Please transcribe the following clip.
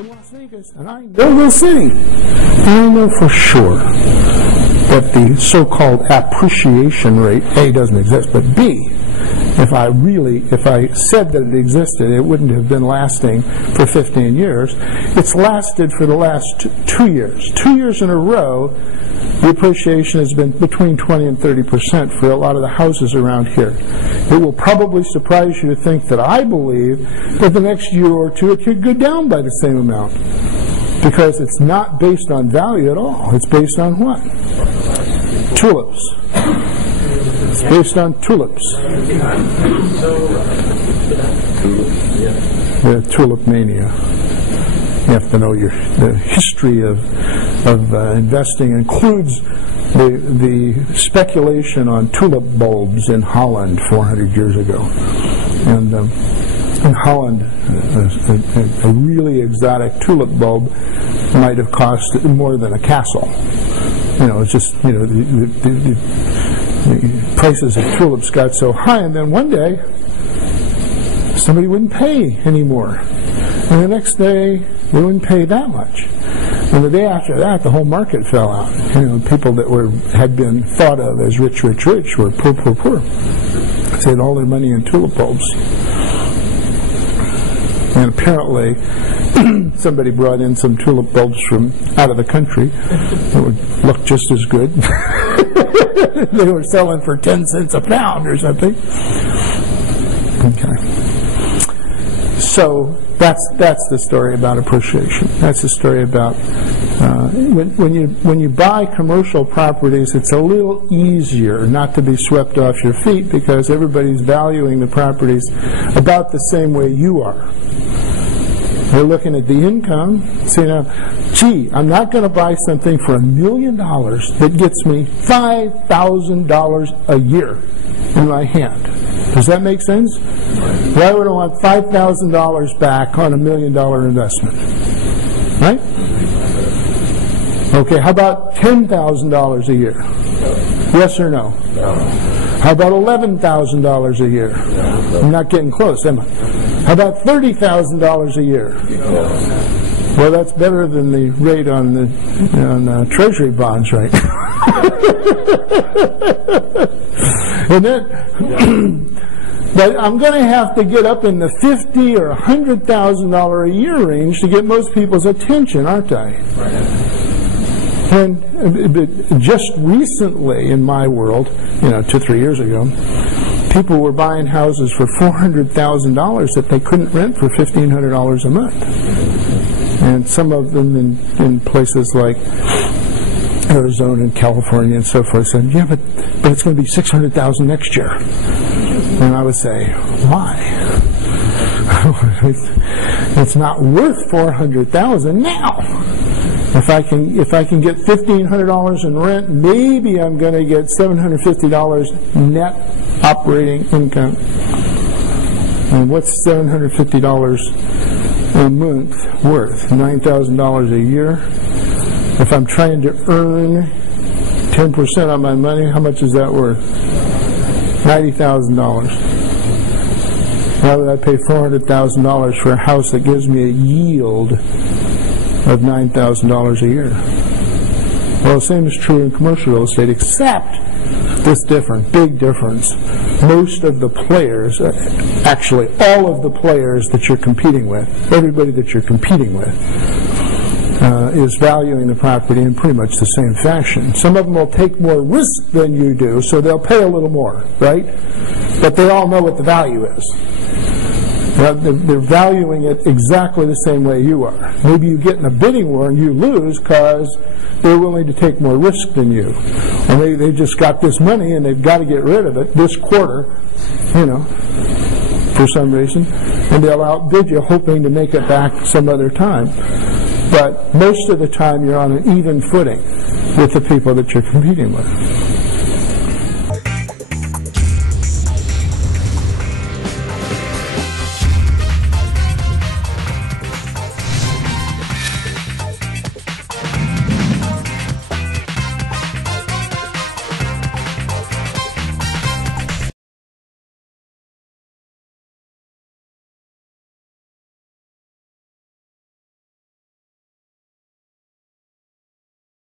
in Las Vegas, and I know the city. I know for sure that the so-called appreciation rate, A, doesn't exist, but B, if I said that it existed, it wouldn't have been lasting for 15 years. It's lasted for the last 2 years. 2 years in a row, the appreciation has been between 20 and 30% for a lot of the houses around here. It will probably surprise you to think that I believe that the next year or two it could go down by the same amount. Because it's not based on value at all. It's based on what? Tulips. It's based on tulips. The tulip mania. You have to know the history of investing includes the speculation on tulip bulbs in Holland 400 years ago. And in Holland, a really exotic tulip bulb might have cost more than a castle. You know, it's just, you know, the prices of tulips got so high, and then one day somebody wouldn't pay anymore, and the next day they wouldn't pay that much, and the day after that the whole market fell out. You know, people that had been thought of as rich were poor. They had all their money in tulip bulbs, and apparently somebody brought in some tulip bulbs from out of the country that would look just as good. They were selling for 10 cents a pound or something. Okay. So that's the story about appreciation. That's the story about when you buy commercial properties, it's a little easier not to be swept off your feet because everybody's valuing the properties about the same way you are. They're looking at the income, saying, gee, I'm not going to buy something for $1 million that gets me $5,000 a year in my hand. Does that make sense? Why would I want $5,000 back on $1 million investment? Right? Okay, how about $10,000 a year? Yes or no? How about $11,000 a year? I'm not getting close, am I? How about $30,000 a year? Well, that's better than the rate on Treasury bonds, right? And then, but I'm going to have to get up in the $50,000 or $100,000 a year range to get most people's attention, aren't I? And just recently in my world, 2 or 3 years ago, people were buying houses for $400,000 that they couldn't rent for $1,500 a month. And some of them in places like Arizona and California and so forth said, yeah, but it's going to be $600,000 next year. And I would say, why? It's not worth $400,000 now. If I can get $1,500 in rent, maybe I'm going to get $750 net operating income. And what's $750 a month worth? $9,000 a year. If I'm trying to earn 10% on my money, how much is that worth? $90,000. Why would I pay $400,000 for a house that gives me a yield of $9,000 a year? Well, the same is true in commercial real estate, except this big difference. Most of the players, actually all of the players that you're competing with, everybody that you're competing with, is valuing the property in pretty much the same fashion. Some of them will take more risk than you do, so they'll pay a little more, right? But they all know what the value is. They're valuing it exactly the same way you are. Maybe you get in a bidding war and you lose because they're willing to take more risk than you. Or they just got this money and they've got to get rid of it this quarter, for some reason. And they'll outbid you hoping to make it back some other time. But most of the time you're on an even footing with the people that you're competing with.